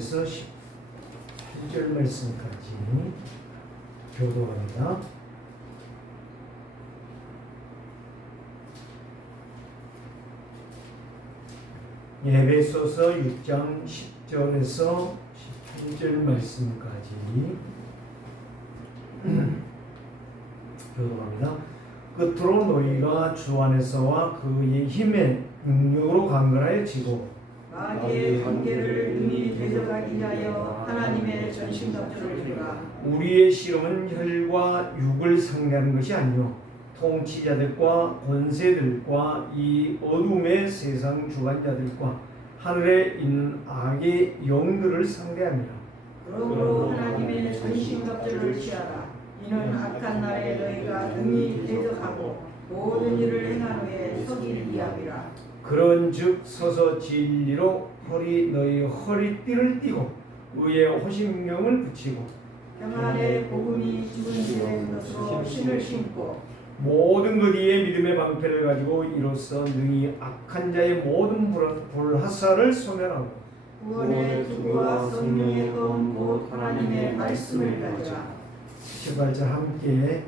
10절에서 18절 말씀까지 교도합니다. 에베소서 6장 10절에서 18절 말씀까지 교도합니다. 끝으로 너희가 주 안에서와 그의 힘의 능력으로 강건하여지고 마귀의 관계를 능히 대적하기 위하여 하나님의 전신갑주를 주라. 우리의 씨름은 혈과 육을 상대하는 것이 아니요 통치자들과 권세들과 이 어둠의 세상 주관자들과 하늘에 있는 악의 영들을 상대합니다. 그러므로 하나님의 전신갑주를 취하라. 이는 악한 날에 너희가 능히 대적하고 모든 일을 행한 후에 서기를 위함이라. 그런즉 서서 진리로 너희 허리띠를 띠고 의의 호심령을 붙이고 평안의 복음이 죽은 지 된 것으로 신을 신고 모든 것 위에 믿음의 방패를 가지고 이로써 능히 악한 자의 모든 불화살을 소멸하고 구원의 투구와 성령의 검 곧 하나님의 말씀을 가져라. 18절 함께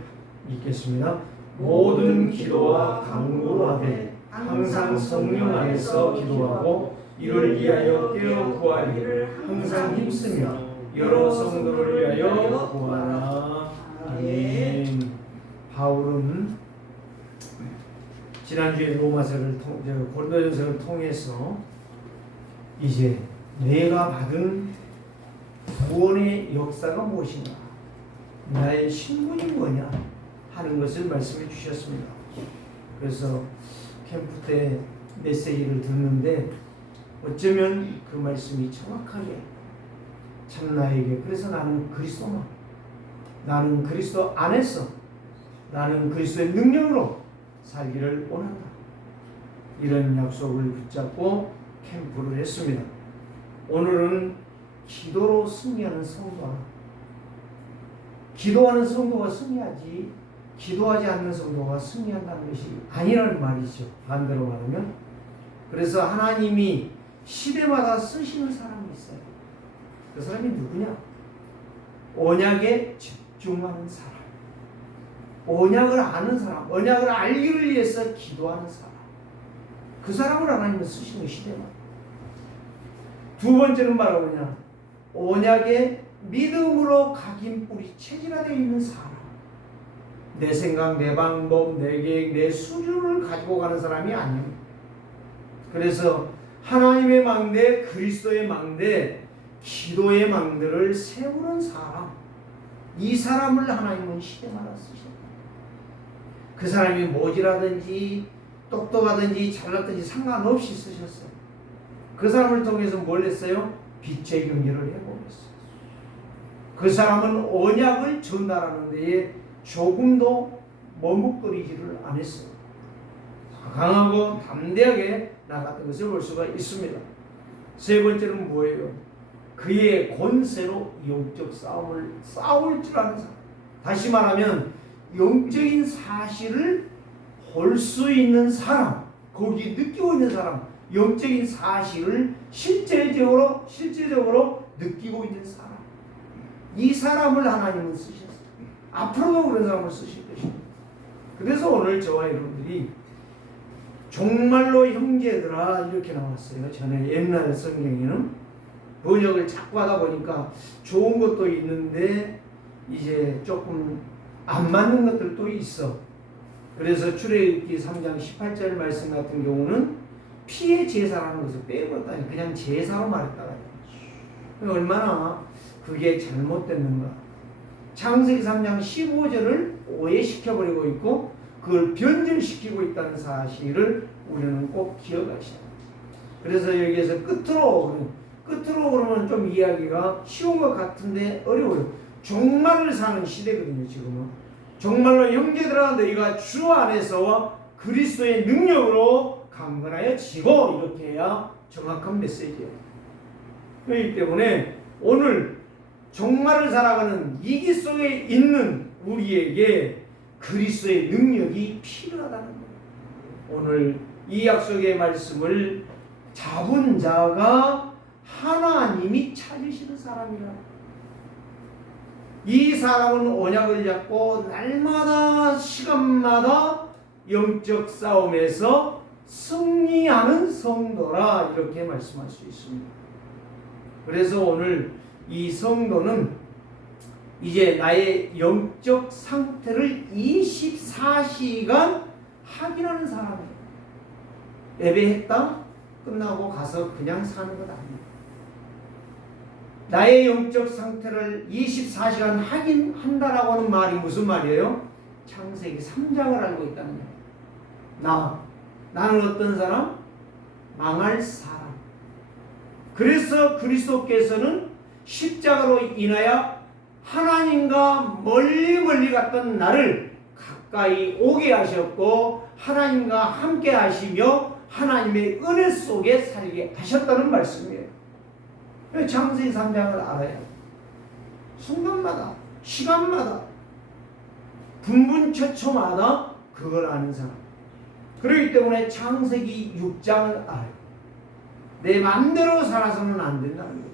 읽겠습니다. 모든 기도와 간구로 하되 항상 성령 안에서 기도하고 이를 위하여 깨어 구하기를 항상 힘쓰며 여러 성도를 위하여 구하라. 아멘. 바울은 지난주에 고린도전서를 통해서 이제 내가 받은 구원의 역사가 무엇인가, 나의 신분이 뭐냐 하는 것을 말씀해 주셨습니다. 그래서 캠프 때 메시지를 듣는데 어쩌면 그 말씀이 정확하게 참 나에게, 그래서 나는 그리스도만, 나는 그리스도 안에서, 나는 그리스도의 능력으로 살기를 원한다, 이런 약속을 붙잡고 캠프를 했습니다. 오늘은 기도로 승리하는 성도와 기도하는 성도가 승리하지 기도하지 않는 성도가 승리한다는 것이 아니라는 말이죠. 반대로 말하면. 그래서 하나님이 시대마다 쓰시는 사람이 있어요. 그 사람이 누구냐? 언약에 집중하는 사람, 언약을 아는 사람, 언약을 알기를 위해서 기도하는 사람, 그 사람을 하나님은 쓰시는 시대마다. 두 번째는 뭐냐? 언약에 믿음으로 각인 뿌리 체질화되어 있는 사람, 내 생각, 내 방법, 내 계획, 내 수준을 가지고 가는 사람이 아닙니다. 그래서 하나님의 망대, 그리스도의 망대, 기도의 망대를 세우는 사람, 이 사람을 하나님은 시대마다 쓰셨다. 그 사람이 모질하든지 똑똑하든지 잘났든지 상관없이 쓰셨어요. 그 사람을 통해서 뭘 했어요? 빛의 경제를 해보겠어요. 그 사람은 언약을 전달하는 데에 조금도 머뭇거리지를 않았어요. 강하고 담대하게 나갔던 것을 볼 수가 있습니다. 세 번째는 뭐예요? 그의 권세로 영적 싸움을 싸울 줄 아는 사람. 다시 말하면 영적인 사실을 볼 수 있는 사람, 거기 느끼고 있는 사람, 영적인 사실을 실제적으로 느끼고 있는 사람, 이 사람을 하나님은 쓰셨어요. 앞으로도 그런 사람을 쓰실 것입니다. 그래서 오늘 저와 여러분들이 정말로 형제들아 이렇게 나왔어요. 저는 옛날 성경에는 번역을 자꾸 하다 보니까 좋은 것도 있는데 이제 조금 안 맞는 것들도 있어. 그래서 출애굽기 3장 18절 말씀 같은 경우는 피의 제사라는 것을 빼버렸다니 그냥 제사로 말했다가 얼마나 그게 잘못됐는가. 창세기 3장 15절을 오해시켜버리고 있고 그걸 변질시키고 있다는 사실을 우리는 꼭 기억하셔야 합니다. 그래서 여기에서 끝으로 그러면 좀 이야기가 쉬운 것 같은데 어려워요. 종말을 사는 시대거든요. 지금은 정말로 형제들아 너희가 주 안에서와 그리스도의 능력으로 강건하여 지고, 이렇게 해야 정확한 메시지예요. 그렇기 때문에 오늘 종말을 살아가는 위기 속에 있는 우리에게 그리스도의 능력이 필요하다는 거예요. 오늘 이 약속의 말씀을 잡은 자가 하나님이 찾으시는 사람이라. 이 사람은 언약을 잡고 날마다 시간마다 영적 싸움에서 승리하는 성도라, 이렇게 말씀할 수 있습니다. 그래서 오늘 이 성도는 이제 나의 영적 상태를 24시간 확인하는 사람이에요. 예배했다? 끝나고 가서 그냥 사는 것 아닙니다. 나의 영적 상태를 24시간 확인한다라고 하는 말이 무슨 말이에요? 창세기 3장을 알고 있다는 거예요. 나는 어떤 사람? 망할 사람. 그래서 그리스도께서는 십자가로 인하여 하나님과 멀리 갔던 나를 가까이 오게 하셨고 하나님과 함께 하시며 하나님의 은혜 속에 살게 하셨다는 말씀이에요. 창세기 3장을 알아야 순간마다 시간마다 분분초초마다 그걸 아는 사람. 그렇기 때문에 창세기 6장을 알아요. 내 마음대로 살아서는 안 된다는 거죠.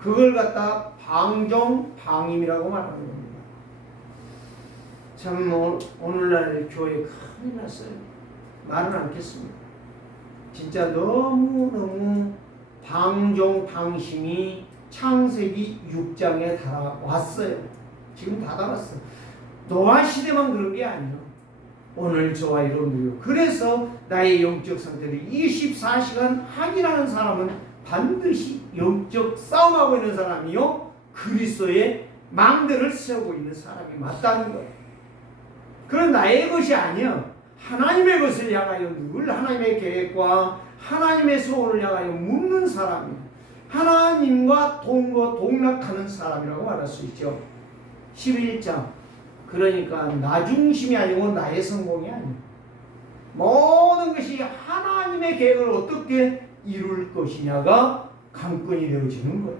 그걸 갖다 방종방임이라고 말하는 겁니다. 참 오늘날 교회 큰일 났어요. 말은 않겠습니다. 진짜 너무너무 방종방심이 창세기 6장에 달아왔어요. 지금 다 달았어요. 노아 시대만 그런 게 아니에요. 오늘 저와 여러분들이요. 그래서 나의 영적 상태를 24시간 확인하는 사람은 반드시 영적 싸움하고 있는 사람이요, 그리스도의 망대를 세우고 있는 사람이 맞다는 거예요. 그건 나의 것이 아니야. 하나님의 것을 향하여 늘 하나님의 계획과 하나님의 소원을 향하여 묻는 사람이에요. 하나님과 동락하는 사람이라고 말할 수 있죠. 11장. 그러니까 나 중심이 아니고 나의 성공이 아니에요. 모든 것이 하나님의 계획을 어떻게 이룰 것이냐가 관건이 되어지는 거예요.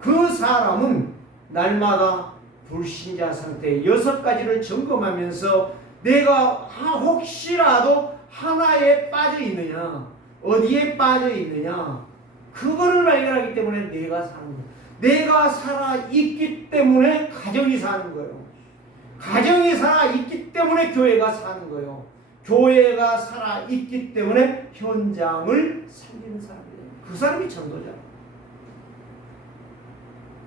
그 사람은 날마다 불신자 상태 6가지를 점검하면서 내가 혹시라도 하나에 빠져 있느냐, 어디에 빠져 있느냐, 그거를 발견하기 때문에 내가 사는 거예요. 내가 살아있기 때문에 가정이 사는 거예요. 가정이 살아있기 때문에 교회가 사는 거예요. 교회가 살아있기 때문에 현장을 살리는 사람이에요. 그 사람이 전도자.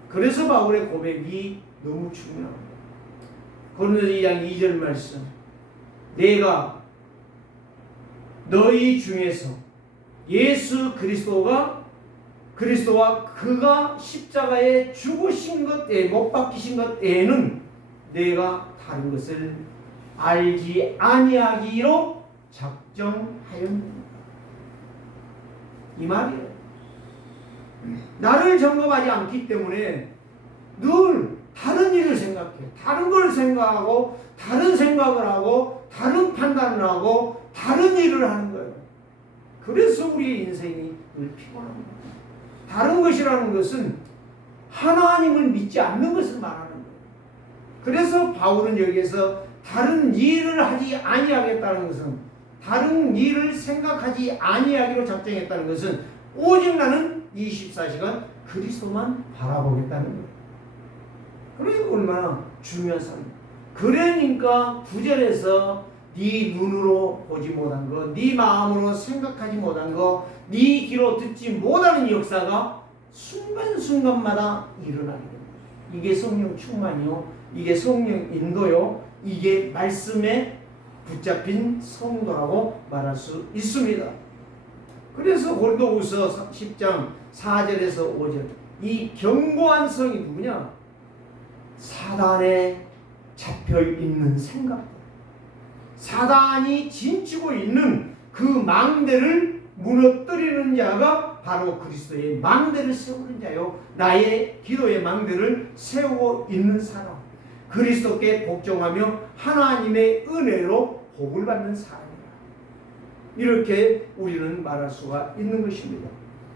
그래서 바울의 고백이 너무 중요합니다. 고린도서 2장 2절 말씀. 내가 너희 중에서 예수 그리스도와 그가 십자가에 죽으신 것 외에, 못 박히신 것 외에는 내가 다른 것을 알지 아니하기로 작정하였느니라. 이 말이에요. 나를 점검하지 않기 때문에 늘 다른 일을 생각해. 다른 걸 생각하고 다른 생각을 하고 다른 판단을 하고 다른 일을 하는 거예요. 그래서 우리의 인생이 늘 피곤합니다. 다른 것이라는 것은 하나님을 믿지 않는 것을 말하는 거예요. 그래서 바울은 여기에서 다른 일을 하지 아니하겠다는 것은, 다른 일을 생각하지 아니하기로 작정했다는 것은 오직 나는 24시간 그리스도만 바라보겠다는 거예요. 그러니까 얼마나 중요한 사람이에요. 그러니까 9절에서 네 눈으로 보지 못한 거, 네 마음으로 생각하지 못한 거, 네 귀로 듣지 못하는 역사가 순간순간마다 일어나게 됩니다. 이게 성령 충만이요, 이게 성령 인도요, 이게 말씀에 붙잡힌 성도라고 말할 수 있습니다. 그래서 고린도후서 10장 4절에서 5절, 이 견고한 성이 누구냐? 사단에 잡혀있는 생각, 사단이 진치고 있는 그 망대를 무너뜨리는 자가 바로 그리스도의 망대를 세우는 자요, 나의 기도의 망대를 세우고 있는 사람, 그리스도께 복종하며 하나님의 은혜로 복을 받는 사람이다. 이렇게 우리는 말할 수가 있는 것입니다.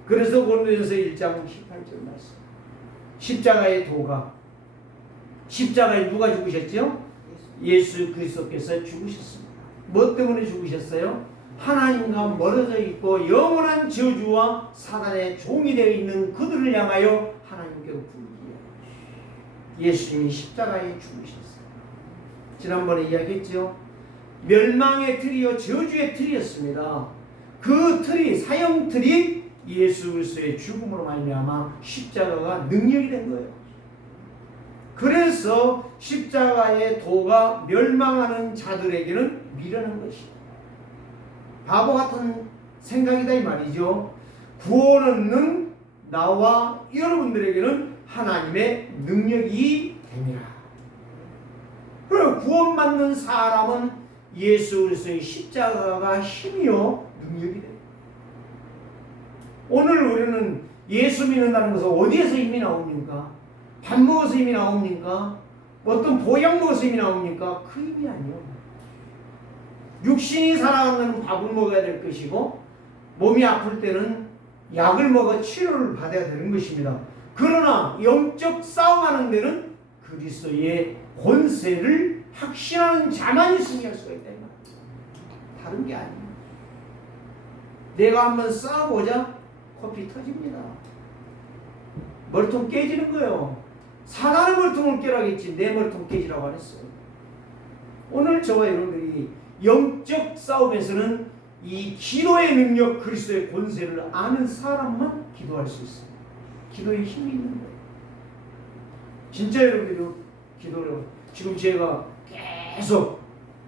그래서 고린도전서 1장 18절 말씀, 십자가의 도가, 십자가에 누가 죽으셨죠? 예수 그리스도께서 죽으셨습니다. 뭐 때문에 죽으셨어요? 하나님과 멀어져 있고 영원한 저주와 사단의 종이 되어 있는 그들을 향하여 하나님께로 부르기에 예수님이 십자가에 죽으셨어요. 지난번에 이야기했죠. 멸망의 틀이요 저주의 틀이었습니다. 그 틀이 사형 틀이 예수 그리스도의 죽음으로 말미암아 십자가가 능력이 된 거예요. 그래서 십자가의 도가 멸망하는 자들에게는 미련한 것이다. 바보 같은 생각이다 이 말이죠. 구원은 나와 여러분들에게는 하나님의 능력이 됩니다. 그리고 구원받는 사람은 예수 그리스도의 십자가가 힘이요 능력이 됩니다. 오늘 우리는 예수 믿는다는 것은 어디에서 힘이 나옵니까? 밥 먹어서 힘이 나옵니까? 어떤 보약 먹어서 힘이 나옵니까? 그 힘이 아니에요. 육신이 살아가는 밥을 먹어야 될 것이고 몸이 아플 때는 약을 먹어 치료를 받아야 되는 것입니다. 그러나 영적 싸움하는 데는 그리스도의 권세를 확신하는 자만이 승리할 수가 있다. 다른 게 아니에요. 내가 한번 싸워보자 코피 터집니다. 머리통 깨지는 거예요. 사단의 머리통을 깨라겠지 내 머리통 깨지라고 안 했어요. 오늘 저와 여러분들이 영적 싸움에서는 이 기도의 능력 그리스도의 권세를 아는 사람만 기도할 수 있어요. 기도에 힘이 있는 거예요. 진짜 여러분들이 기도를 지금 제가 계속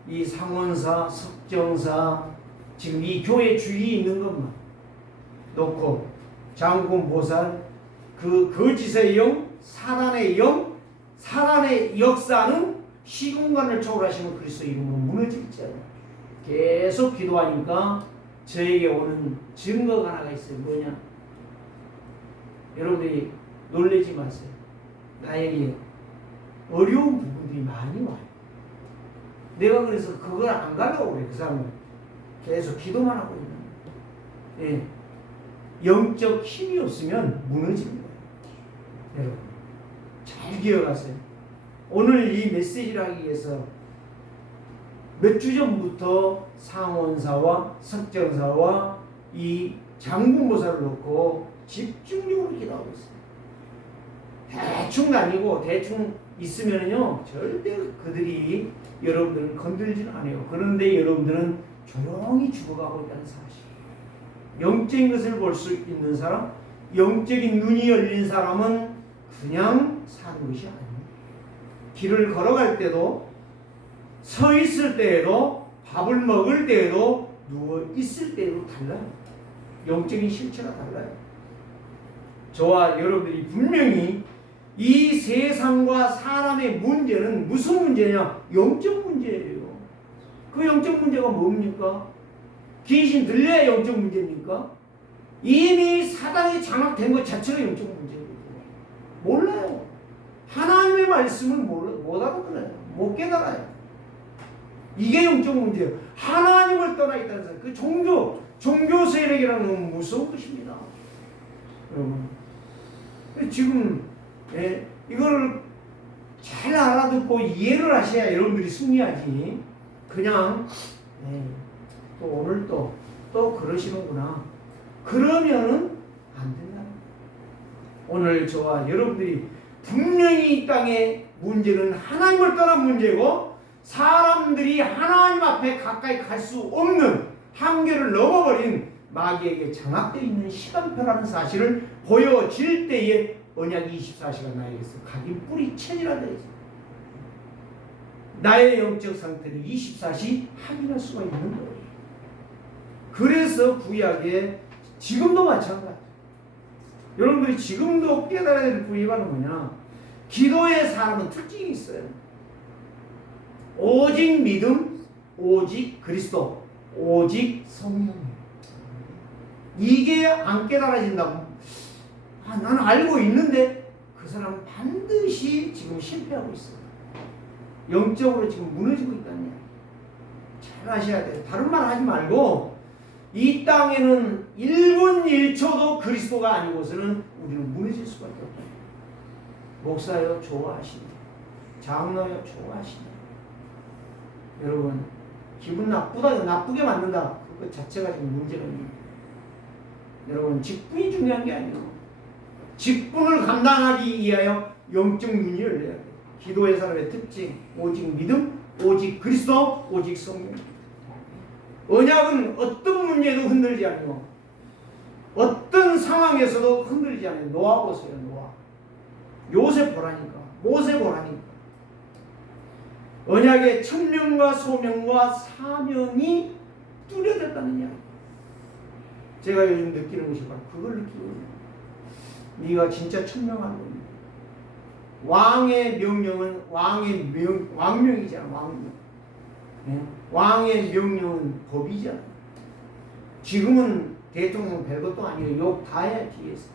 이 상원사, 석정사 지금 이 교회 주위에 있는 것만 놓고 장군 보살 그 거짓의 영, 사단의 영, 사단의 역사는 시공간을 초월하시는 그리스도 이름으로 무너질지어다. 계속 기도하니까 저에게 오는 증거가 하나가 있어요. 뭐냐? 여러분들이 놀라지 마세요. 나에게 어려운 부분들이 많이 와요. 내가 그래서 그걸 안 가려고 그래. 그 사람은 계속 기도만 하고 있는 거예요. 예. 영적 힘이 없으면 무너집니다. 여러분 잘 기억하세요. 오늘 이 메시지를 하기 위해서 몇 주 전부터 상원사와 석정사와 이 장군보살을 놓고 집중적으로 기도하고 있어요. 대충 다니고 대충 있으면요 절대 그들이 여러분들은 건들지는 않아요. 그런데 여러분들은 조용히 죽어가고 있다는 사실. 영적인 것을 볼 수 있는 사람, 영적인 눈이 열린 사람은 그냥 사는 것이 아닙니다. 길을 걸어갈 때도 서 있을 때에도 밥을 먹을 때에도 누워 있을 때에도 달라요. 영적인 실체가 달라요. 저와 여러분들이 분명히 이 세상과 사람의 문제는 무슨 문제냐? 영적 문제예요. 그 영적 문제가 뭡니까? 귀신 들려야 영적 문제입니까? 이미 사단이 장악된 것 자체가 영적 문제거든요. 몰라요. 하나님의 말씀을 못 알아들어요. 못 깨달아요. 이게 영적 문제예요. 하나님을 떠나 있다는 사람. 그 종교 세력이라는 건 무서운 것입니다. 여러분. 지금 이걸 잘 알아듣고 이해를 하셔야 여러분들이 승리하지. 그냥 또 오늘 또 그러시는구나. 그러면은 안 된다. 오늘 저와 여러분들이 분명히 이 땅의 문제는 하나님을 떠난 문제고 사람들이 하나님 앞에 가까이 갈 수 없는 한계를 넘어버린 마귀에게 장악되어 있는 시간표라는 사실을 보여질 때에 언약이 24시간 나에게서 각인 뿌리 체질화 되어 있습니다. 나의 영적 상태를 24시 확인할 수가 있는 거예요. 그래서 구약에 지금도 마찬가지. 여러분들이 지금도 깨달아야 될 구약은 뭐냐? 기도의 사람은 특징이 있어요. 오직 믿음, 오직 그리스도, 오직 성령. 이게 안 깨달아진다고. 나는 알고 있는데 그 사람은 반드시 지금 실패하고 있어요. 영적으로 지금 무너지고 있다는 이야기. 잘 아셔야 돼요. 다른 말 하지 말고 이 땅에는 1분 1초도 그리스도가 아니고서는 우리는 무너질 수밖에 없다. 목사요 좋아하시네. 장로요 좋아하시네. 여러분 기분 나쁘게 만든다. 그것 자체가 지금 문제가 있는 거예요. 여러분, 직분이 중요한 게 아니에요. 직분을 감당하기 위하여 영적 눈이 열려야 돼요. 기도의 사람의 특징, 오직 믿음, 오직 그리스도, 오직 성령. 언약은 어떤 문제도 흔들지 않고 어떤 상황에서도 흔들지 않아요. 노아 보세요. 노아. 요셉 보라니까. 모세 보라니까. 언약의 천명과 소명과 사명이 뚜렷했다는 이야기. 제가 요즘 느끼는 것이 바로 그걸 느끼거든요. 네가 진짜 천명한 겁니다. 왕의 명령은 왕명이잖아. 왕명. 네? 왕의 명령은 법이잖아. 지금은 대통령 별것도 아니에요. 욕 다 해 뒤에서.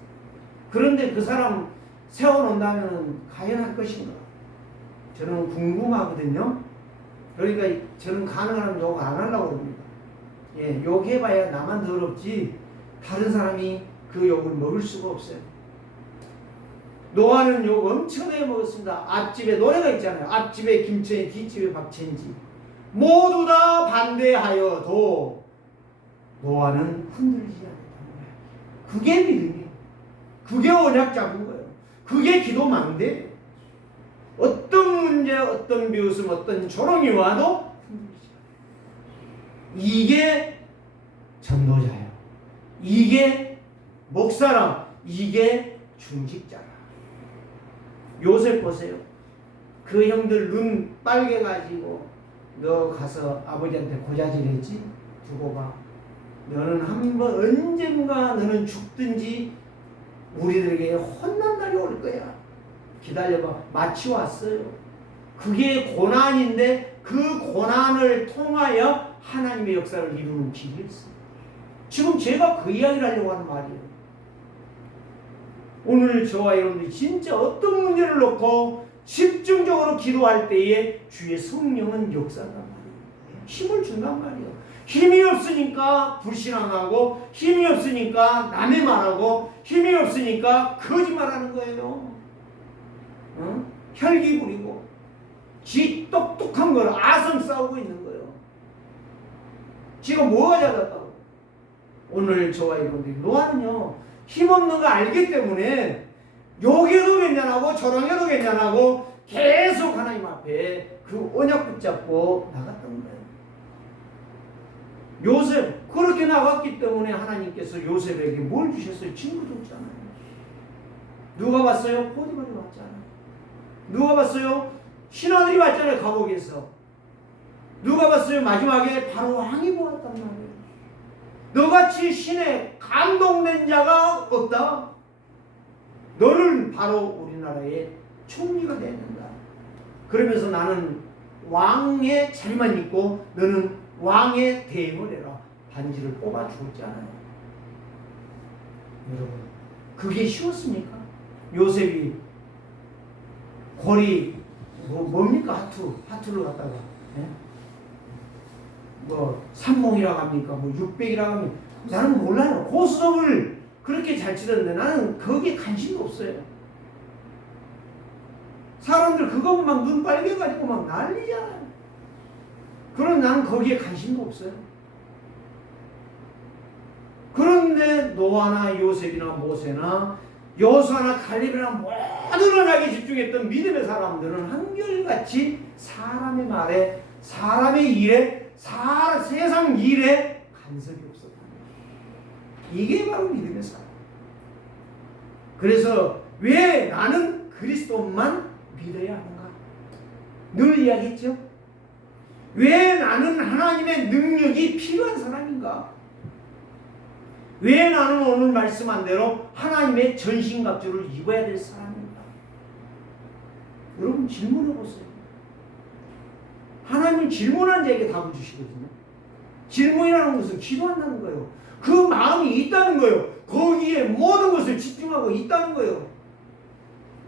그런데 그 사람 세워놓는다면 과연 할 것인가? 저는 궁금하거든요. 그러니까 저는 가능하면 욕 안 하려고 합니다. 예, 욕해봐야 나만 더럽지 다른 사람이 그 욕을 먹을 수가 없어요. 노아는 욕 엄청나게 먹었습니다. 앞집에 노래가 있잖아요. 앞집에 김천지, 뒷집에 박천지. 모두 다 반대하여도 노아는 흔들리지 않았다는 거예요. 그게 믿음이에요. 그게 언약 잡은 거예요. 그게 기도 망대. 어떤 문제, 어떤 비웃음, 어떤 조롱이 와도 흔들리지 않아요. 이게 전도자예요. 이게 목사라. 이게 중직자라. 요셉 보세요. 그 형들 눈 빨개가지고 너 가서 아버지한테 고자질 했지? 두고 봐. 너는 한번 언젠가 너는 죽든지 우리들에게 혼난 날이 올 거야. 기다려봐. 마치 왔어요. 그게 고난인데 그 고난을 통하여 하나님의 역사를 이루는 길이 있어요. 지금 제가 그 이야기를 하려고 하는 말이에요. 오늘 저와 여러분들이 진짜 어떤 문제를 놓고 집중적으로 기도할 때에 주의 성령은 역사한단 말이에요. 힘을 준단 말이에요. 힘이 없으니까 불신앙하고 힘이 없으니까 남의 말하고 힘이 없으니까 거짓말하는 거예요. 혈기 부리고 지 똑똑한 걸 아성 싸우고 있는 거예요. 지금 뭐가 잡았다고? 오늘 저와 여러분들이 노아는요 힘없는 거 알기 때문에 여기도 괜찮하고 저랑에도 괜찮하고 계속 하나님 앞에 그 언약 붙잡고 나갔던 거예요. 요셉 그렇게 나갔기 때문에 하나님께서 요셉에게 뭘 주셨어요? 친구 줬잖아요. 누가 봤어요? 포티파가 봤잖아요. 누가 봤어요? 신하들이 봤잖아요. 감옥에서. 누가 봤어요? 마지막에 바로 왕이 보았단 말이에요. 너같이 신에 감동된 자가 없다. 너를 바로 우리나라의 총리가 돼야 된다. 그러면서 나는 왕의 자리만 있고 너는 왕의 대행을 해라. 반지를 뽑아 주었잖아요. 여러분, 그게 쉬웠습니까? 요셉이 고리 뭡니까? 하투를 갖다가 뭐 삼봉이라고 합니까? 뭐 600이라고 합니까? 나는 몰라요. 고스톱을 그렇게 잘 치던데 나는 거기에 관심도 없어요. 사람들 그거 막 눈 빨개가지고 막 난리잖아요. 그런 나는 거기에 관심도 없어요. 그런데 노아나 요셉이나 모세나 여호수아나 갈렙이나 모든 언약에 집중했던 믿음의 사람들은 한결같이 사람의 말에 사람의 일에 세상 일에 간섭이 없었다. 이게 바로 믿음의 사람. 그래서 왜 나는 그리스도만 믿어야 하는가? 늘 이야기했죠. 왜 나는 하나님의 능력이 필요한 사람인가? 왜 나는 오늘 말씀한 대로 하나님의 전신갑주를 입어야 될 사람인가? 여러분 질문해 보세요. 하나님은 질문한 자에게 답을 주시거든요. 질문이라는 것은 기도한다는 거예요. 그 마음이 있다는 거예요. 거기에 모든 것을 집중하고 있다는 거예요.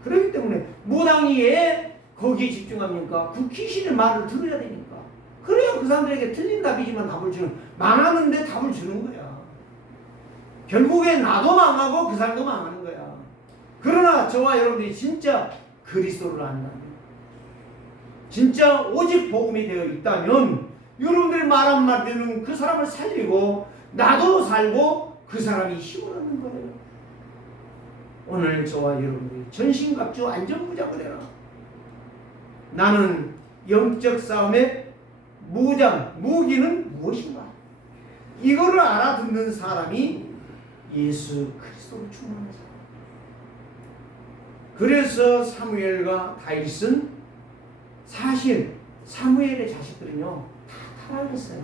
그렇기 때문에 무당이 왜 거기에 집중합니까? 그 귀신의 말을 들어야 되니까. 그래야 그 사람들에게 틀린 답이지만 답을 주는, 망하는데 답을 주는 거야. 결국에 나도 망하고 그 사람도 망하는 거야. 그러나 저와 여러분들이 진짜 그리스도를 안다면, 진짜 오직 복음이 되어 있다면 여러분들이 말 한마디는 그 사람을 살리고 나도 살고 그 사람이 힘을 얻는 거예요. 오늘 저와 여러분들이 전신갑주 안전무장을 해라. 나는 영적 싸움의 무기는 무엇인가? 이거를 알아듣는 사람이 예수 그리스도로 충만한 사람. 그래서 사무엘과 다윗은 사실 사무엘의 자식들은요 다 타락했어요.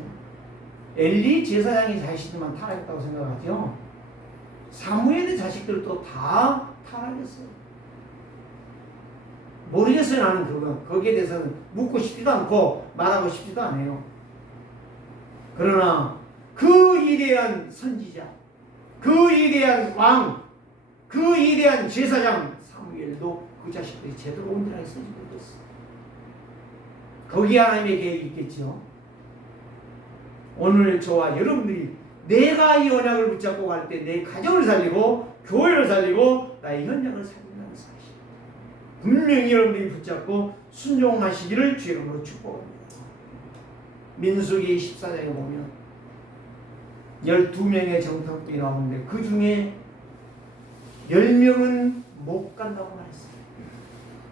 엘리 제사장의 자식들만 타락했다고 생각하죠. 사무엘의 자식들도 다 타락했어요. 모르겠어요. 나는 그건 거기에 대해서는 묻고 싶지도 않고 말하고 싶지도 않아요. 그러나 그 위대한 선지자, 그 위대한 왕, 그 위대한 제사장 사무엘도 그 자식들이 제대로 온전하게 쓰지 못했어요. 거기에 하나님의 계획이 있겠죠. 오늘 저와 여러분들이 내가 이 언약을 붙잡고 갈 때 내 가정을 살리고 교회를 살리고 나의 현장을 살린다는 사실. 분명히 여러분들이 붙잡고 순종하시기를 주의 이름으로 축복합니다. 민수기 14장에 보면 12명의 정탐꾼이 나오는데 그 중에 10명은 못 간다고 말했어요.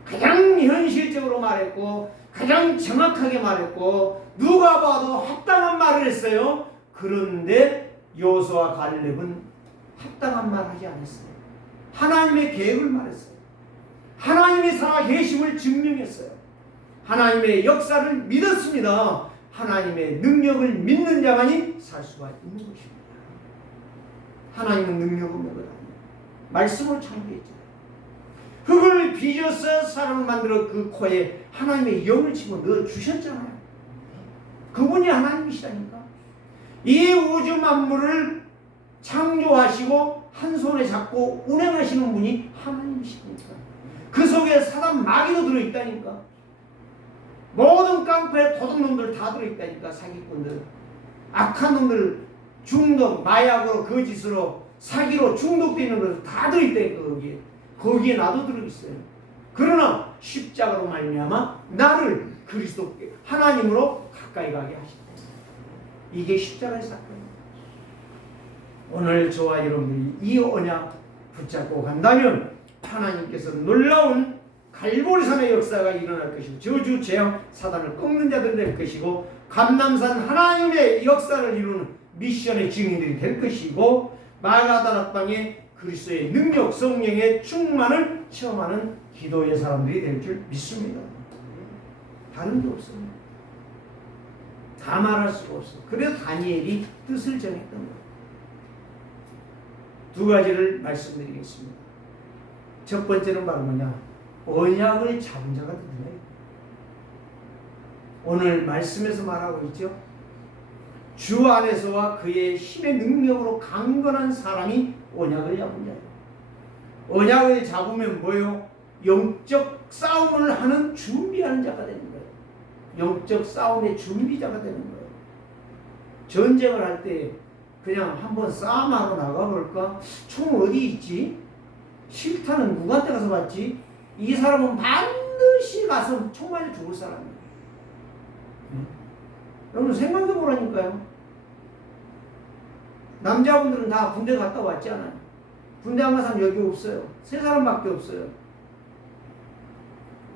가장 현실적으로 말했고 가장 정확하게 말했고 누가 봐도 합당한 말을 했어요. 그런데 여호수아와 갈렙은 합당한 말 하지 않았어요. 하나님의 계획을 말했어요. 하나님의 살아계심을 증명했어요. 하나님의 역사를 믿었습니다. 하나님의 능력을 믿는 자만이 살 수가 있는 것입니다. 하나님은 능력 없는 것 아니에요. 말씀으로 창조했잖아요. 흙을 빚어서 사람을 만들어 그 코에 하나님의 영을 치고 넣어주셨잖아요. 그분이 하나님이시다니까. 이 우주 만물을 창조하시고 한 손에 잡고 운행하시는 분이 하나님이시니까. 그 속에 사단 마귀도 들어있다니까. 모든 깡패 도둑놈들 다 들어있다니까. 사기꾼들, 악한 놈들, 중독, 마약으로 거짓으로 사기로 중독되어 있는 것들 다 들어있다니까. 거기에 나도 들어있어요. 그러나 십자가로 말미암아 나를 그리스도께 하나님으로 가까이 가게 하신다. 이게 십자가의 사건입니다. 오늘 저와 여러분들이 이 언약 붙잡고 간다면 하나님께서 놀라운 갈보리산의 역사가 일어날 것이고 저주 재앙 사단을 꺾는 자들이 될 것이고 감람산 하나님의 역사를 이루는 미션의 증인들이 될 것이고 마가다락 방에 그리스도의 능력 성령의 충만을 체험하는 기도의 사람들이 될 줄 믿습니다. 다른 게 없습니다. 다 말할 수가 없어. 그래서 다니엘이 뜻을 정했던 거예요. 두 가지를 말씀드리겠습니다. 첫 번째는 바로 뭐냐? 언약을 잡은 자가 누구냐? 오늘 말씀에서 말하고 있죠. 주 안에서와 그의 힘의 능력으로 강건한 사람이 언약을 잡은 자예요. 언약을 잡으면 뭐예요? 영적 싸움을 하는 준비하는 자가 되는 거예요. 영적 싸움의 준비자가 되는 거예요. 전쟁을 할 때 그냥 한번 싸움하러 나가볼까? 총 어디 있지? 실탄은 누구한테 가서 봤지? 이 사람은 반드시 가서 총 맞아 죽을 사람이에요. 여러분 생각해 보라니까요. 남자분들은 다 군대 갔다 왔지 않아요? 군대 안 간 사람 여기 없어요. 3사람밖에 없어요.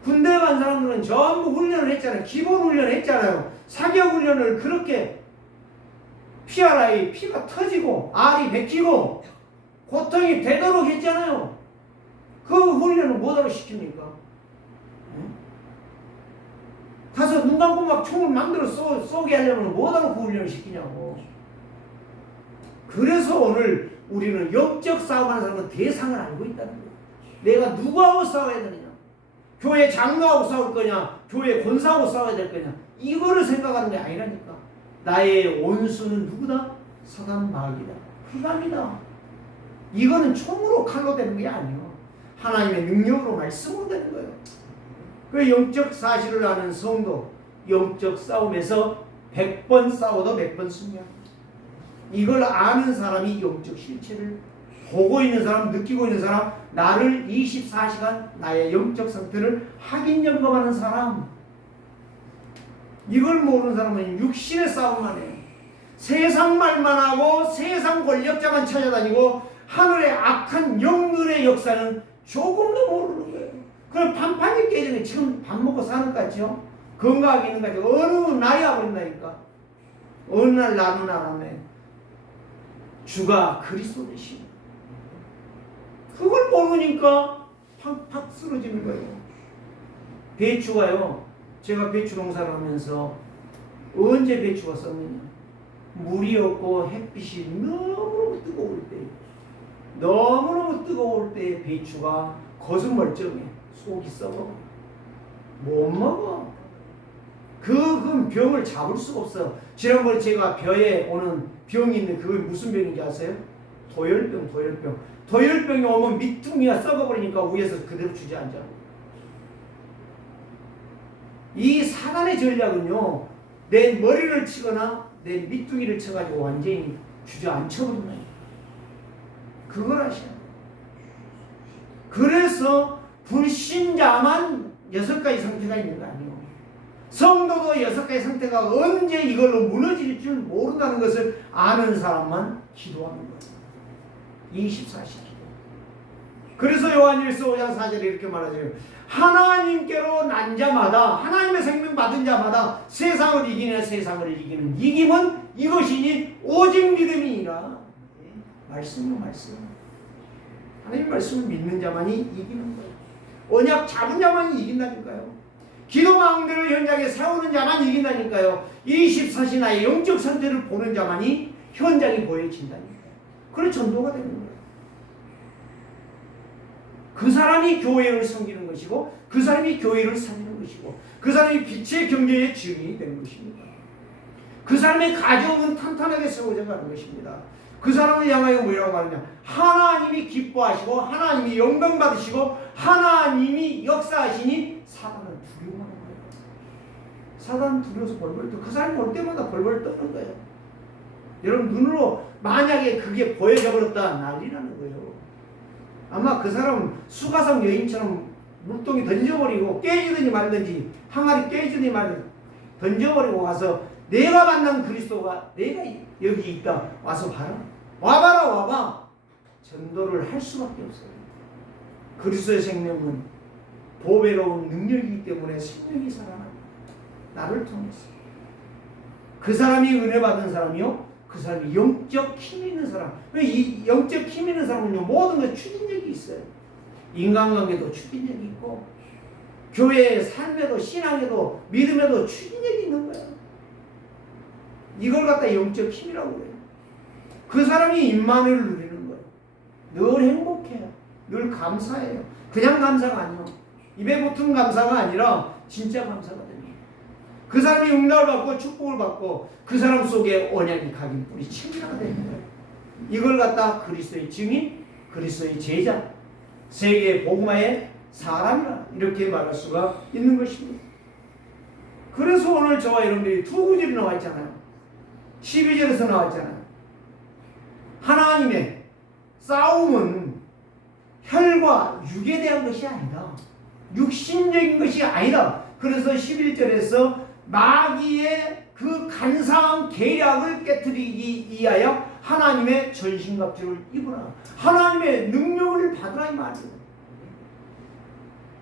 군대 간 사람들은 전부 훈련을 했잖아요. 기본 훈련을 했잖아요. 사격 훈련을 그렇게 PRI 피가 터지고 알이 베끼고 고통이 되도록 했잖아요. 그 훈련을 뭐하러 시킵니까? 가서 눈 감고 막 총을 만들어 쏘게 하려면 뭐하러 그 훈련을 시키냐고. 그래서 오늘 우리는 영적 싸움하는 사람은 대상을 알고 있다는 거예요. 내가 누구하고 싸워야 되느냐? 교회 장로하고 싸울 거냐? 교회 권사하고 싸워야 될 거냐? 이거를 생각하는 게 아니라니까. 나의 원수는 누구다? 사단 마귀다. 흑암이다. 이거는 총으로 칼로 되는 게 아니에요. 하나님의 능력으로 말씀으로 되는 거예요. 그 영적 사실을 아는 성도, 영적 싸움에서 100번 싸워도 100번 승리합니다. 이걸 아는 사람이 영적 실체를 보고 있는 사람, 느끼고 있는 사람, 나를 24시간 나의 영적 상태를 확인 점검하는 사람. 이걸 모르는 사람은 육신의 싸움만 해요. 세상 말만 하고 세상 권력자만 찾아다니고 하늘의 악한 영들의 역사는 조금도 모르는 거예요. 그럼 판판이 깨지네. 지금 밥 먹고 사는 것 같죠? 건강하게 있는 것 같죠? 어느 날이 와버린다니까. 어느 날 나는 알았네. 주가 그리스도 되시네. 그걸 모르니까 팍팍 쓰러지는 거예요. 배추가요. 제가 배추 농사를 하면서 언제 배추가 썼느냐. 물이 없고 햇빛이 너무너무 뜨거울 때, 너무너무 뜨거울 때 배추가 겉은 멀쩡해. 속이 썩어. 못 먹어. 그 병을 잡을 수가 없어. 지난번에 제가 벼에 오는 병이 있는데 그게 무슨 병인지 아세요? 도열병. 도열병이 오면 밑둥이가 썩어버리니까 위에서 그대로 주저앉아. 이 사단의 전략은요, 내 머리를 치거나 내 밑둥이를 쳐가지고 완전히 주저앉혀버린다. 그걸 아셔야 돼요. 그래서 불신자만 6가지 상태가 있는 거 아니에요. 성도도 6가지 상태가 언제 이걸로 무너질 줄 모른다는 것을 아는 사람만 기도하는 거예요. 24시 기도. 그래서 요한일서 5장 4절에 이렇게 말하죠. 하나님께로 난 자마다, 하나님의 생명 받은 자마다 세상을 이기는 이김은 이것이니 오직 믿음이니라. 말씀이요, 말씀. 하나님 말씀을 믿는 자만이 이기는 거예요. 언약 잡은 자만이 이긴다니까요. 기도 마음대로 현장에 세우는 자만 이긴다니까요. 24시나의 영적 상태를 보는 자만이 현장이 보여진다니까요. 그래 전도가 되는 거예요. 그 사람이 교회를 섬기는 것이고, 그 사람이 교회를 살리는 것이고, 그 사람이 빛의 경제의 증인이 되는 것입니다. 그 사람의 가정은 탄탄하게 세워져 가는 것입니다. 그 사람을 향하여 뭐라고 말하냐? 하나님이 기뻐하시고 하나님이 영광 받으시고 하나님이 역사하시니 사단은 두려워하는 거예요. 사단은 두려워서 벌벌 떠. 그 사람이 올 때마다 벌벌 떠는 거예요. 여러분 눈으로 만약에 그게 보여져 버렸다 난리 나는 거예요. 아마 그 사람은 수가성 여인처럼 물동이 던져버리고 깨지든지 말든지 항아리 깨지든지 말든지 던져버리고 와서 내가 만난 그리스도가 내가 여기 있다. 와서 봐라. 와봐. 전도를 할 수밖에 없어요. 그리스도의 생명은 보배로운 능력이기 때문에 생명이 살아납니다. 나를 통해서. 그 사람이 은혜 받은 사람이요. 그 사람이 영적 힘이 있는 사람. 이 영적 힘이 있는 사람은요. 모든 것에 추진력이 있어요. 인간관계도 추진력이 있고 교회의 삶에도 신앙에도 믿음에도 추진력이 있는 거예요. 이걸 갖다 영적 힘이라고 그래요. 그 사람이 임마누엘을 누리는 거예요. 늘 행복해요. 늘 감사해요. 그냥 감사가 아니요. 입에 붙은 감사가 아니라 진짜 감사가 됩니다. 그 사람이 응답을 받고 축복을 받고 그 사람 속에 언약이 각인 뿌리 친구가 되는 거예요. 이걸 갖다 그리스도의 증인, 그리스도의 제자, 세계의 복음화의 사람이라 이렇게 말할 수가 있는 것입니다. 그래서 오늘 저와 여러분들이 두 구절이 나와 있잖아요. 12절에서 나왔잖아요. 하나님의 싸움은 혈과 육에 대한 것이 아니다. 육신적인 것이 아니다. 그래서 11절에서 마귀의 그 간사한 계략을 깨뜨리기 위하여 하나님의 전신갑주를 입으라. 하나님의 능력을 받으라 이 말이에요.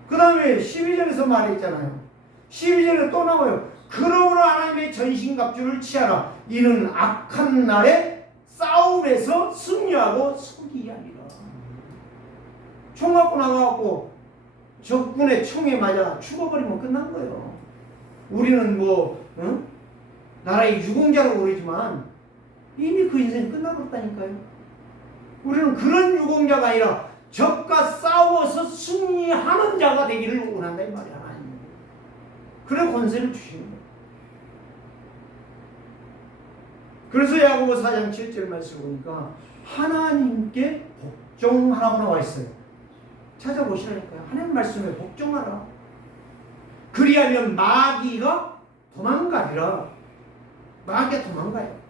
그 다음에 12절에서 말했잖아요. 12절에 또 나와요. 그러므로 하나님의 전신갑주를 취하라. 이는 악한 날에 싸움에서 승리하고 승리하리라. 총 갖고 나가갖고 적군의 총에 맞아 죽어버리면 끝난 거예요. 우리는 나라의 유공자라고 그러지만 이미 그 인생이 끝나버렸다니까요. 우리는 그런 유공자가 아니라 적과 싸워서 승리하는 자가 되기를 원한다 이 말이야. 하나님. 그래 권세를 주시는 거예요. 그래서 야고보 4장 7절 말씀 보니까 하나님께 복종하라고 나와 있어요. 찾아보시라니까요. 하나님 말씀에 복종하라. 그리하면 마귀가 도망가리라. 마귀가 도망가요.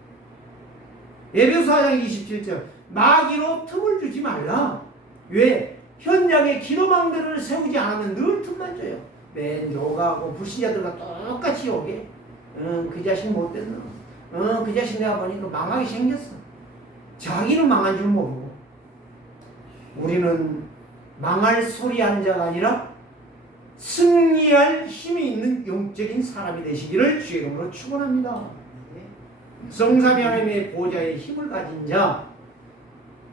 에베소 4장 27절 마귀로 틈을 주지 말라. 왜? 현장에 기도망대를 세우지 않으면 늘 틈만 줘요. 맨 요가하고 불신자들과 똑같이 오게 그 자식 못됐노. 그 자식 내가 보니까 망하게 생겼어. 자기는 망한 줄 모르고. 우리는 망할 소리 하는 자가 아니라 승리할 힘이 있는 영적인 사람이 되시기를 주의 이름으로 축원합니다. 성삼위 하나님의 보좌의 힘을 가진 자,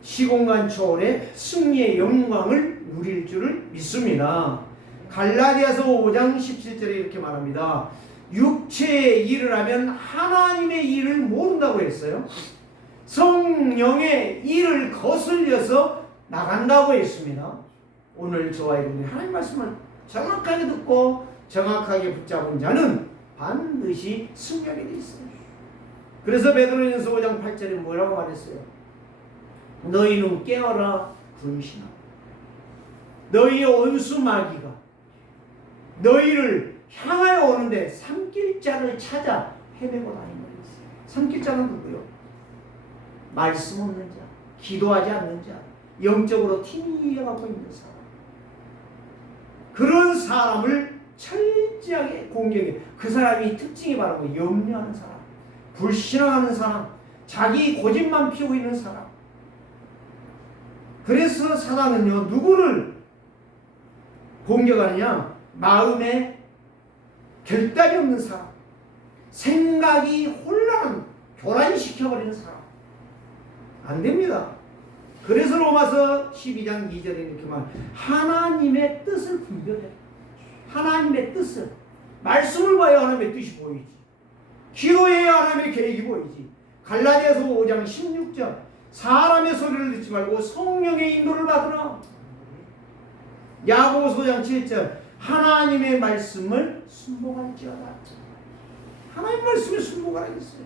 시공간 초월의 승리의 영광을 누릴 줄을 믿습니다. 갈라디아서 5장 17절에 이렇게 말합니다. 육체의 일을 하면 하나님의 일을 모른다고 했어요. 성령의 일을 거슬려서 나간다고 했습니다. 오늘 저와 여러분이 하나님 말씀을 정확하게 듣고 정확하게 붙잡은 자는 반드시 승리하게 되어 있어요. 그래서 베드로전서 5장 8절에 뭐라고 말했어요? 너희는 깨어라 군신하라. 너희의 원수 마귀가 너희를 향하여 오는데 삼킬 자를 찾아 헤매고 다니는 거예요. 삼킬 자는 누구요? 말씀 없는 자, 기도하지 않는 자, 영적으로 튕겨갖고 있는 사람. 그런 사람을 철저하게 공격해. 그 사람이 특징이 바로 염려하는 사람, 불신앙하는 사람, 자기 고집만 피우고 있는 사람. 그래서 사단은요, 누구를 공격하느냐? 마음에 결단이 없는 사람, 생각이 혼란한, 교란시켜버리는 사람. 안 됩니다. 그래서 로마서 12장 2절에 이렇게 말, 하나님의 뜻을 분별해. 하나님의 뜻을. 말씀을 봐야 하나님의 뜻이 보이지. 기도해야 하나님의 계획이 보이지. 갈라디아서 5장 16절, 사람의 소리를 듣지 말고 성령의 인도를 받으라. 야고보서 5장 7절, 하나님의 말씀을 순종할지어다. 하나님 말씀에 순종하라겠어요.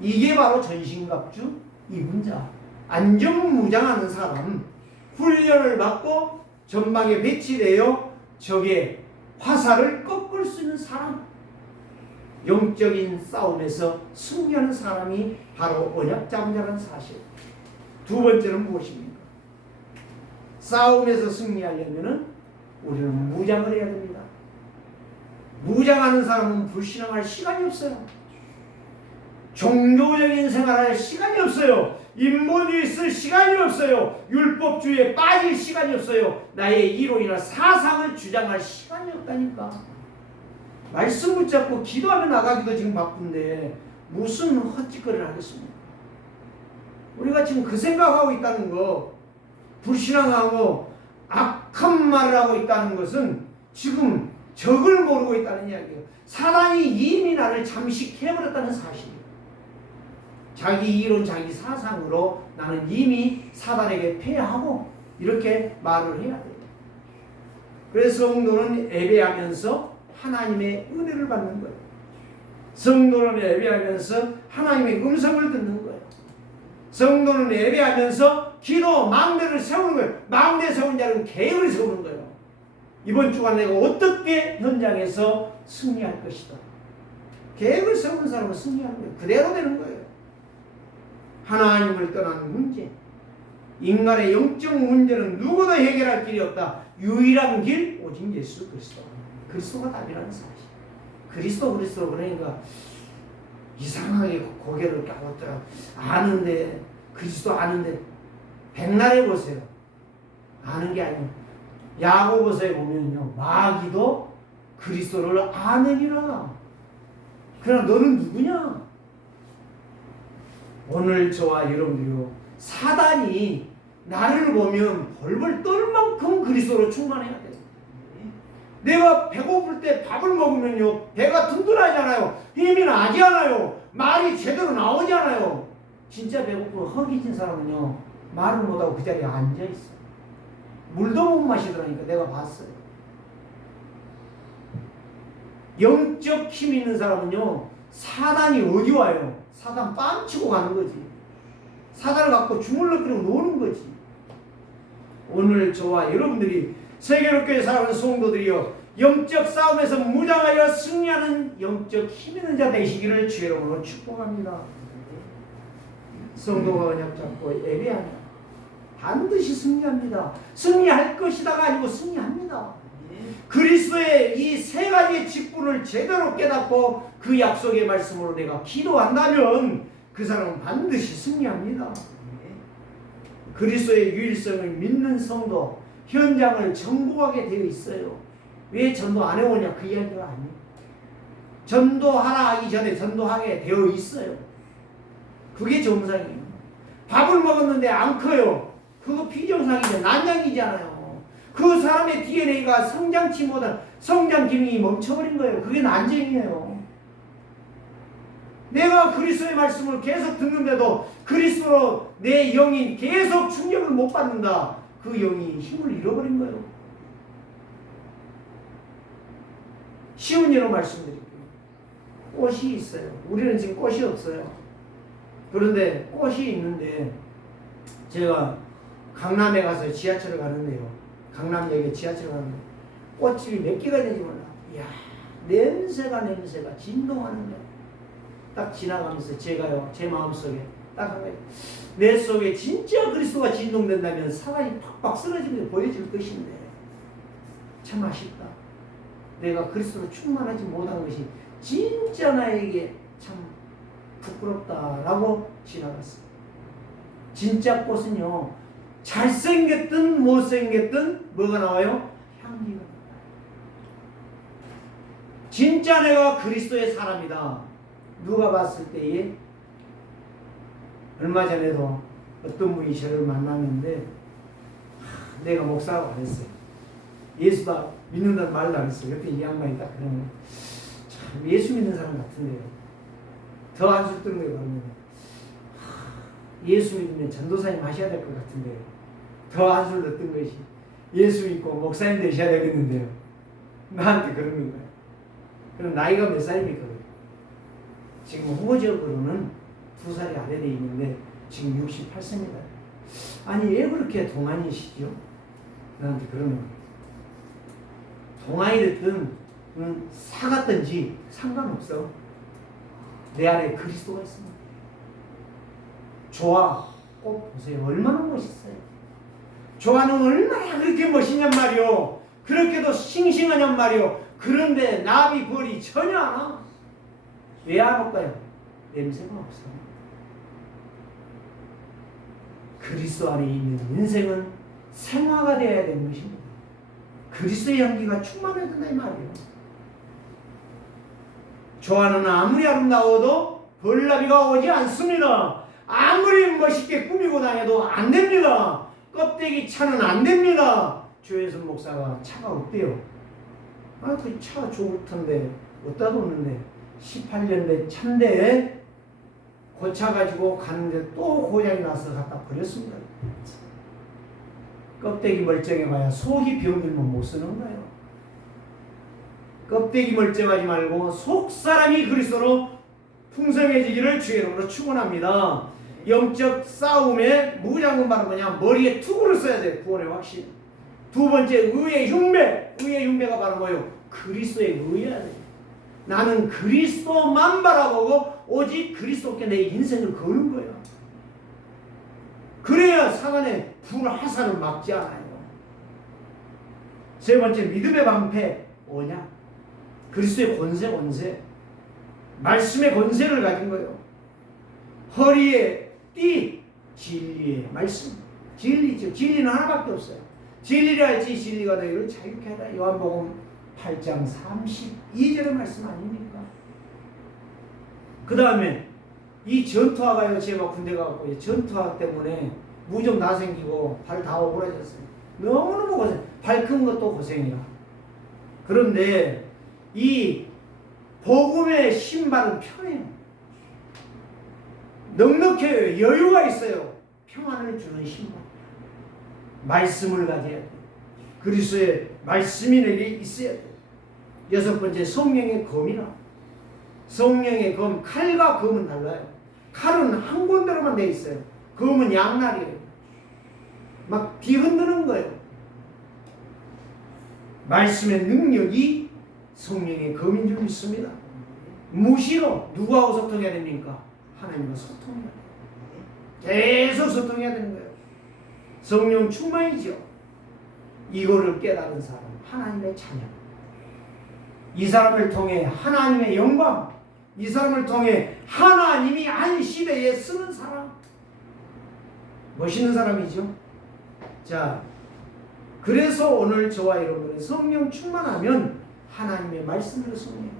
이게 바로 전신갑주 입은 자, 안전무장하는 사람, 훈련을 받고 전방에 배치되어 적의 화살을 꺾을 수 있는 사람, 영적인 싸움에서 승리하는 사람이 바로 언약 잡은 자라는 사실. 두 번째는 무엇입니까? 싸움에서 승리하려면 우리는 무장을 해야 됩니다. 무장하는 사람은 불신앙할 시간이 없어요. 종교적인 생활할 시간이 없어요. 인본주의 쓸 시간이 없어요. 율법주의에 빠질 시간이 없어요. 나의 이론이나 사상을 주장할 시간이 없다니까. 말씀 붙잡고 기도하며 나가기도 지금 바쁜데 무슨 헛짓거리를 하겠습니까? 우리가 지금 그 생각하고 있다는 거, 불신앙하고 악한 말을 하고 있다는 것은 지금 적을 모르고 있다는 이야기예요. 사단이 이미 나를 잠식해버렸다는 사실이에요. 자기 이론, 자기 사상으로 나는 이미 사단에게 패하고 이렇게 말을 해야 돼요. 그래서 성도는 예배하면서 하나님의 은혜를 받는 거예요. 성도는 예배하면서 하나님의 음성을 듣는 거예요. 성도는 예배하면서 기도, 망대를 세우는 거예요. 망대 세운 자는 계획을 세우는 거예요. 이번 주간 내가 어떻게 현장에서 승리할 것이다. 계획을 세우는 사람은 승리하는 거예요. 그대로 되는 거예요. 하나님을 떠나는 문제, 인간의 영적 문제는 누구도 해결할 길이 없다. 유일한 길 오직 예수 그리스도. 그리스도가 답이라는 사실. 그리스도 그러니까 이상하게 고개를 까먹더라. 아는데, 그리스도 아는데 백날해 보세요. 아는 게 아니에요. 야고보서에 보면요, 마귀도 그리스도를 아느니라. 그럼 너는 누구냐? 오늘 저와 여러분들이요, 사단이 나를 보면 벌벌 떨 만큼 그리스도로 충만해야 돼요. 내가 배고플 때 밥을 먹으면요, 배가 든든하잖아요. 힘이 나지 않아요. 말이 제대로 나오지 않아요. 진짜 배고프고 허기진 사람은요, 말을 못하고 그 자리에 앉아있어요. 물도 못 마시더라니까 내가 봤어요. 영적 힘 있는 사람은요, 사단이 어디 와요? 사단 뺨치고 가는 거지. 사단을 갖고 주물럭거리고 노는 거지. 오늘 저와 여러분들이 세계롭게 살아가는 성도들이여, 영적 싸움에서 무장하여 승리하는 영적 힘 있는 자 되시기를 주의 이름으로 축복합니다. 성도가 언약 잡고 예배하면 반드시 승리합니다. 승리할 것이다가 아니고 승리합니다. 그리스도의 이 세 가지 직분을 제대로 깨닫고 그 약속의 말씀으로 내가 기도한다면 그 사람은 반드시 승리합니다. 그리스도의 유일성을 믿는 성도 현장을 정복하게 되어 있어요. 왜 전도 안 해오냐 그 이야기가 아니에요. 전도하라 하기 전에 전도하게 되어 있어요. 그게 정상이에요. 밥을 먹었는데 안 커요. 그거 비정상이죠. 난장이잖아요. 그 사람의 DNA가 성장치 못한 성장 기능이 멈춰버린 거예요. 그게 난쟁이에요. 내가 그리스도의 말씀을 계속 듣는데도 그리스도로 내 영이 계속 충격을 못 받는다. 그 영이 힘을 잃어버린 거예요. 쉬운 예로 말씀드릴게요. 꽃이 있어요. 우리는 지금 꽃이 없어요. 그런데 꽃이 있는데 제가 강남에 가서 지하철을 가는데요. 강남역에 지하철을 가는데 꽃집이 몇 개가 되는지 몰라. 이야, 냄새가 진동하는 거예요. 딱 지나가면서 제가요, 제 마음속에 딱 한 가지, 내 속에 진짜 그리스도가 진동된다면 사람이 팍팍 쓰러지면서 보여질 것인데 참 아쉽다. 내가 그리스도로 충만하지 못한 것이 진짜 나에게 참 부끄럽다라고 지나갔어요. 진짜 꽃은요, 잘생겼든 못생겼든 뭐가 나와요? 향기가 나와요. 진짜 내가 그리스도의 사람이다. 누가 봤을 때에 얼마 전에도 어떤 분이 저를 만났는데 내가 목사라고 안 했어요. 예수다 믿는다는 말도 안 했어요. 옆에 이 양반이 딱 그러면 참 예수 믿는 사람 같은데요. 더 한술 뜨는 거예요. 그러면 예수 믿으면 전도사님 하셔야 될 것 같은데요. 더 한술 더 뜬 것이 예수 믿고 목사님 되셔야 되겠는데요. 나한테 그러는 거예요. 그럼 나이가 몇 살입니까? 지금 후보적으로는 2살이 아래 돼 있는데 지금 68세입니다. 아니 왜 그렇게 동안이시죠? 나한테 그러는 거예요. 동안이 됐든 사갔든지 상관없어. 내 안에 그리스도가 있습니다. 좋아, 꼭 보세요. 얼마나 멋있어요. 조화는 얼마나 그렇게 멋있냔 말이오. 그렇게도 싱싱하냔 말이오. 그런데 나비 벌이 전혀 안 와. 왜 안 올까요? 냄새가 없어. 그리스도 안에 있는 인생은 생화가 되어야 되는 것입니다. 그리스도의 향기가 충만해야 된다 이 말이에요. 조화는 아무리 아름다워도 벌나비가 오지 않습니다. 아무리 멋있게 꾸미고 다녀도 안 됩니다. 껍데기 차는 안 됩니다. 조혜선 목사가 차가 없대요. 그 차 좋을 텐데 어디다 뒀는데 18년 된 차인데 고차 가지고 가는데 또 고장이 나서 갖다 버렸습니다. 껍데기 멀쩡해 봐야 속이 병들면 못 쓰는 거예요. 껍데기 멀쩡하지 말고 속 사람이 그리스도로 풍성해지기를 주의 이름으로 축원합니다. 영적 싸움의 무장은 바로 뭐냐? 머리에 투구를 써야 돼. 구원의 확신. 두 번째, 의의 흉배. 의의 흉배가 바로 뭐예요? 그리스도의 의해야 돼. 나는 그리스도만 바라보고 오직 그리스도께 내 인생을 거는 거예요. 그래야 사단의 불화살을 막지 않아요. 세 번째, 믿음의 방패 뭐냐? 그리스도의 권세. 말씀의 권세를 가진 거예요. 허리에 띠, 진리의 말씀. 진리죠. 진리는 하나밖에 없어요. 진리를 알지 진리가 너희를 자유케 하라. 요한복음 8장 32절의 말씀 아닙니까? 그 다음에 이 전투화가요, 제가 군대 가고 전투화 때문에 무좀 다 생기고 발 다 오그라졌어요. 너무너무 고생. 발 큰 것도 고생이야. 그런데 이 복음의 신발은 편해요. 넉넉해요. 여유가 있어요. 평안을 주는 신발. 말씀을 가져야 돼. 그리스도의 말씀이 내게 있어야 돼. 여섯 번째, 성령의 검이라. 성령의 검, 칼과 검은 달라요. 칼은 한 군데로만 돼 있어요. 검은 양날이에요. 막 뒤흔드는 거예요. 말씀의 능력이 성령의 검인 줄 믿습니다. 무시로 누구하고 소통해야 됩니까? 하나님과 소통해야 돼요. 계속 소통해야 되는 거예요. 성령 충만이죠. 이거를 깨달은 사람, 하나님의 자녀. 이 사람을 통해 하나님의 영광, 이 사람을 통해 하나님이 한 시대에 쓰는 사람. 멋있는 사람이죠. 자, 그래서 오늘 저와 여러분은 성령 충만하면 하나님의 말씀을 씁니다.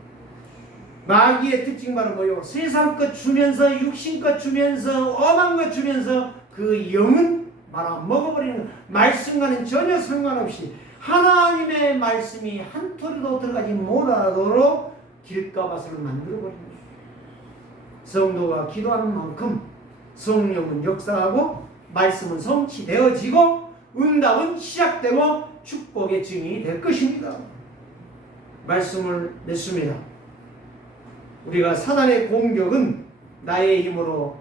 마귀의 특징 바로 뭐요? 세상 것 주면서, 육신 것 주면서, 엄한 것 주면서 그 영은 말아 먹어버리는, 말씀과는 전혀 상관없이 하나님의 말씀이 한 톨에도 들어가지 못하도록 길가밭을 만들어버리는 거예요. 성도가 기도하는 만큼 성령은 역사하고 말씀은 성취되어지고 응답은 시작되고 축복의 증인이 될 것입니다. 말씀을 맺습니다. 우리가 사단의 공격은 나의 힘으로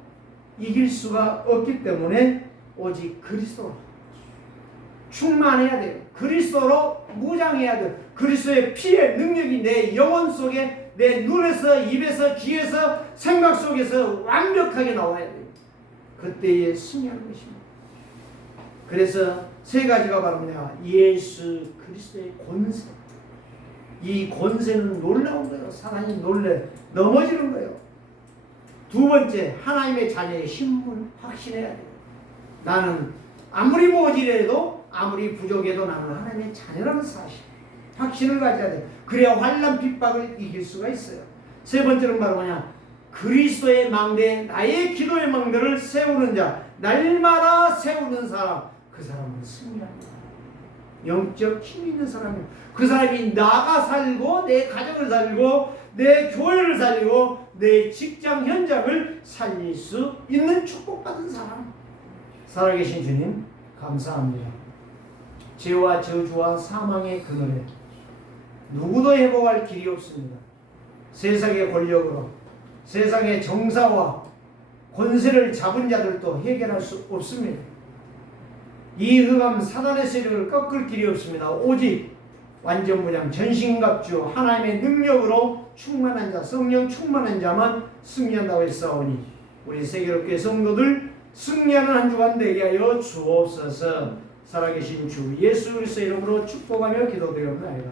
이길 수가 없기 때문에 오직 그리스도로 충만해야 돼요. 그리스도로 무장해야 돼요. 그리스도의 피의 능력이 내 영혼 속에, 내 눈에서, 입에서, 귀에서, 생각 속에서 완벽하게 나와야 돼요. 그때에 승리하는 것입니다. 그래서 세 가지가 바로 뭐냐? 예수 그리스도의 권세. 이 권세는 놀라운 거예요. 사단이 놀래 넘어지는 거예요. 두 번째, 하나님의 자녀의 신분 확신해야 돼요. 나는 아무리 모질해도, 아무리 부족해도 나는 하나님의 자녀라는 사실, 확신을 가져야 돼요. 그래야 환난 핍박을 이길 수가 있어요. 세 번째는 바로 뭐냐? 그리스도의 망대, 나의 기도의 망대를 세우는 자, 날마다 세우는 사람, 그 사람은 승리합니다. 영적 힘 있는 사람이에요. 그 사람이 나가 살고, 내 가정을 살고, 내 교회를 살리고, 내 직장 현장을 살릴 수 있는 축복받은 사람. 살아계신 주님 감사합니다. 죄와 저주와 사망의 그늘에 누구도 회복할 길이 없습니다. 세상의 권력으로, 세상의 정사와 권세를 잡은 자들도 해결할 수 없습니다. 이 흑암 사단의 세력을 꺾을 길이 없습니다. 오직 완전무장 전신갑주 하나님의 능력으로 충만한 자, 성령 충만한 자만 승리한다고 했사오니 우리 세계롭게 성도들 승리하는 한 주간 되게 하여 주옵소서. 살아계신 주 예수 그리스도의 이름으로 축복하며 기도드리옵나이다.